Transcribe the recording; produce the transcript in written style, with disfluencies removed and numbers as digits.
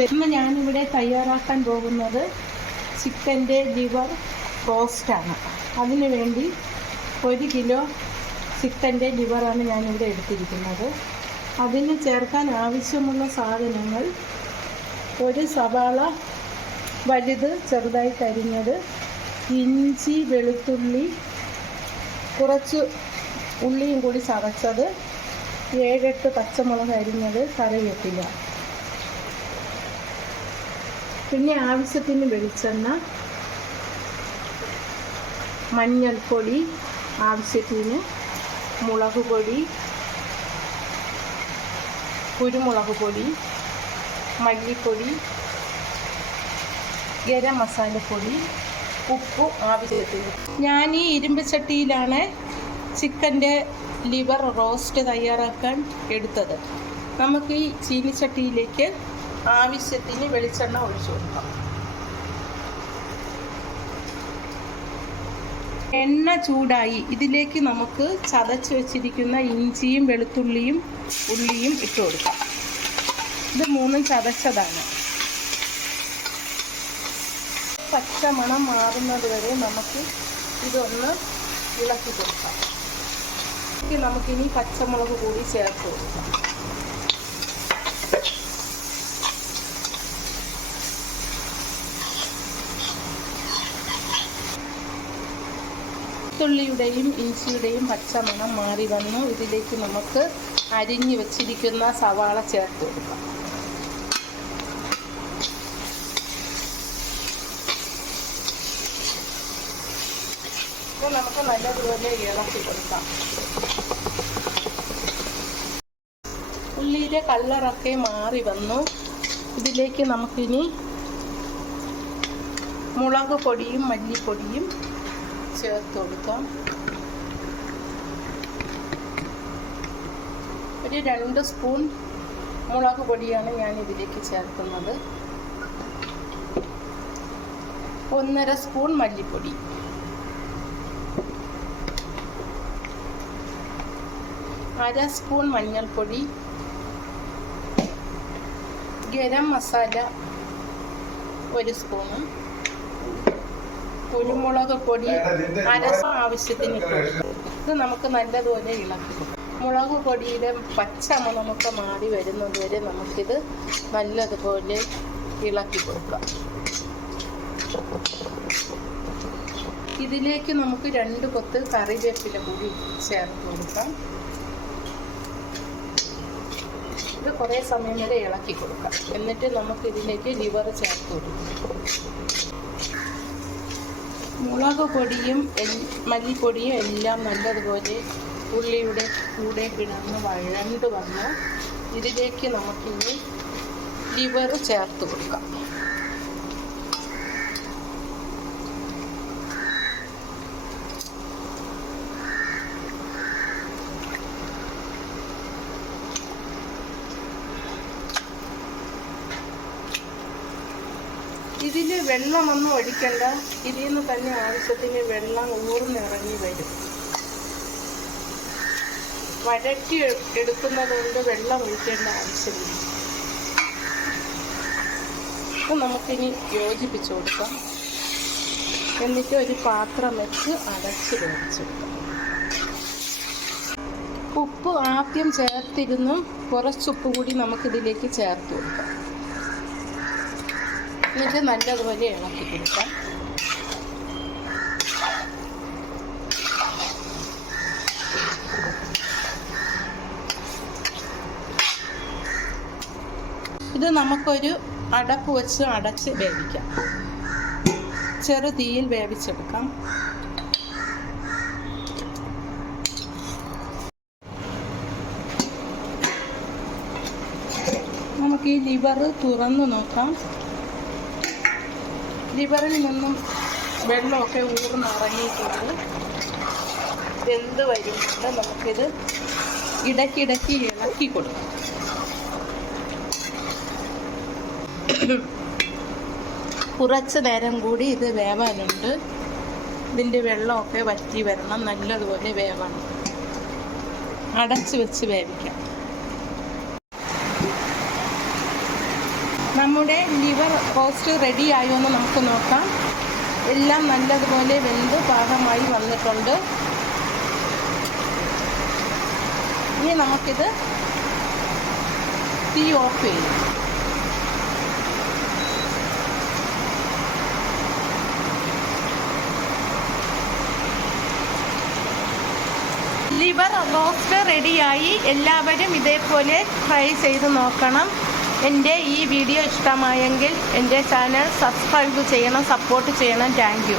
ഇന്ന് ഞാനിവിടെ തയ്യാറാക്കാൻ പോകുന്നത് ചിക്കൻ്റെ ലിവർ റോസ്റ്റാണ്. അതിനു വേണ്ടി 1 കിലോ ചിക്കൻ്റെ ലിവറാണ് ഞാനിവിടെ എടുത്തിരിക്കുന്നത്. അതിന് ചേർക്കാൻ ആവശ്യമുള്ള സാധനങ്ങൾ: 1 സവാള വലുത് ചെറുതായി കരിഞ്ഞത്, ഇഞ്ചി വെളുത്തുള്ളി, കുറച്ച് ഉള്ളിയും കൂടി ചതച്ചത്, 7-8 പച്ചമുളക് അരിഞ്ഞത്, കറിവേപ്പില. പിന്നെ ആവശ്യത്തിന് വെളിച്ചെണ്ണ, മഞ്ഞൾപ്പൊടി ആവശ്യത്തിന്, മുളക് പൊടി, കുരുമുളക് പൊടി, മല്ലിപ്പൊടി, ഗരം മസാലപ്പൊടി, ഉപ്പ് ആവശ്യത്തിന്. ഞാൻ ഈ ഇരുമ്പ് ചട്ടിയിലാണ് ചിക്കൻ്റെ ലിവർ റോസ്റ്റ് തയ്യാറാക്കാൻ എടുത്തത്. നമുക്ക് ഈ ചീനിച്ചട്ടിയിലേക്ക് ആവശ്യത്തിന് വെളിച്ചെണ്ണ ഒഴിച്ചു കൊടുക്കാം. എണ്ണ ചൂടായി. ഇതിലേക്ക് നമുക്ക് ചതച്ച് വെച്ചിരിക്കുന്ന ഇഞ്ചിയും വെളുത്തുള്ളിയും ഉള്ളിയും ഇട്ട് കൊടുക്കാം. ഇത് 3 ചതച്ചതാണ്. പച്ചമണം മാറുന്നത് വരെ നമുക്ക് ഇതൊന്ന് ഇളക്കി കൊടുക്കാം. നമുക്കിനി പച്ചമുളക് കൂടി ചേർത്ത് കൊടുക്കാം. വെളുത്തുള്ളിയുടെയും ഇഞ്ചിയുടെയും പച്ചമണം മാറി വന്നു. ഇതിലേക്ക് നമുക്ക് അരിഞ്ഞു വെച്ചിരിക്കുന്ന സവാള ചേർത്ത് കൊടുക്കാം. അപ്പോൾ നമുക്ക് നല്ലതുപോലെ ഇളക്കി കൊടുക്കാം. ഉള്ളിയിലെ കളറൊക്കെ മാറി വന്നു. ഇതിലേക്ക് നമുക്കിനി മുളക് പൊടിയും മല്ലിപ്പൊടിയും ചേർത്ത് കൊടുക്കാം. ഒരു 2 സ്പൂൺ മുളക് പൊടിയാണ് ഞാൻ ഇതിലേക്ക് ചേർക്കുന്നത്. 1.5 സ്പൂൺ മല്ലിപ്പൊടി, 1/2 സ്പൂൺ മഞ്ഞൾപ്പൊടി, ഗരം മസാല 1 സ്പൂണ്, കുരുമുളക് പൊടി 1/2 ആവശ്യത്തിന് ഇട്ട്. ഇത് നമുക്ക് നല്ലതുപോലെ ഇളക്കി കൊടുക്കാം. മുളക് പൊടിയുടെ പച്ചമണമൊക്കെ മാറി വരുന്നത് വരെ നമുക്കിത് നല്ലതുപോലെ ഇളക്കി കൊടുക്കാം. ഇതിലേക്ക് നമുക്ക് 2 കൊത്ത് കറിവേപ്പില കൂടി ചേർത്ത് കൊടുക്കാം. ഇത് കുറേ സമയം വരെ ഇളക്കി കൊടുക്കാം. എന്നിട്ട് നമുക്ക് ഇതിലേക്ക് ലിവർ ചേർത്ത് കൊടുക്കാം. മുളക് പൊടിയും മല്ലിപ്പൊടിയും എല്ലാം നല്ലതുപോലെ ഉള്ളിയുടെ കൂടെ കിടന്ന് വഴണ്ട് വന്ന് ഇതിലേക്ക് നമുക്കിനി ലിവർ ചേർത്ത് കൊടുക്കാം. ഇതിൽ വെള്ളമൊന്നും ഒഴിക്കണ്ട. ഇതിൽ നിന്ന് തന്നെ ആവശ്യത്തിന് വെള്ളം ഊർന്നിറങ്ങി വരും. വഴറ്റി എടുക്കുന്നത് കൊണ്ട് വെള്ളം ഒഴിക്കേണ്ട ആവശ്യമില്ല. അപ്പോൾ നമുക്കിനി യോജിപ്പിച്ച് കൊടുക്കാം. എന്നിട്ട് ഒരു പാത്രം വെച്ച് അടച്ച് വേവിച്ചെടുക്കാം. ഉപ്പ് ആദ്യം ചേർത്തിരുന്നു. കുറച്ചുപ്പ് കൂടി നമുക്കിതിലേക്ക് ചേർത്ത് കൊടുക്കാം. എന്നിട്ട് നല്ലതുപോലെ ഇളക്കി കൊടുക്കാം. ഇത് നമുക്കൊരു അടപ്പ് വെച്ച് അടച്ച് വേവിക്കാം. ചെറു തീയിൽ വേവിച്ചെടുക്കാം. നമുക്ക് ഈ ലിവർ തുറന്നു നോക്കാം. ലിവറിൽ നിന്നും വെള്ളമൊക്കെ ഊർന്നിറങ്ങിയിട്ടുണ്ട്. വെന്ത് വരുന്നുണ്ട്. നമുക്കിത് ഇടയ്ക്കിടയ്ക്ക് ഇളക്കി കൊടുക്കാം. കുറച്ച് നേരം കൂടി ഇത് വേവാനുണ്ട്. ഇതിൻ്റെ വെള്ളമൊക്കെ വറ്റി വരണം. നല്ലതുപോലെ വേവണം. അടച്ച് വെച്ച് വേവിക്കാം. നമ്മുടെ ലിവർ റോസ്റ്റ് റെഡി ആയോ എന്ന് നമുക്ക് നോക്കാം. എല്ലാം നല്ലതുപോലെ വെന്ത് പാകമായി വന്നിട്ടുണ്ട്. ഇനി നമുക്കിത് തീ ഓഫ് ചെയ്യും. ലിവർ റോസ്റ്റ് റെഡിയായി. എല്ലാവരും ഇതേപോലെ ട്രൈ ചെയ്ത് നോക്കണം. എൻ്റെ ഈ വീഡിയോ ഇഷ്ടമായെങ്കിൽ എൻ്റെ ചാനൽ സബ്സ്ക്രൈബ് ചെയ്യണം, സപ്പോർട്ട് ചെയ്യണം. Thank you.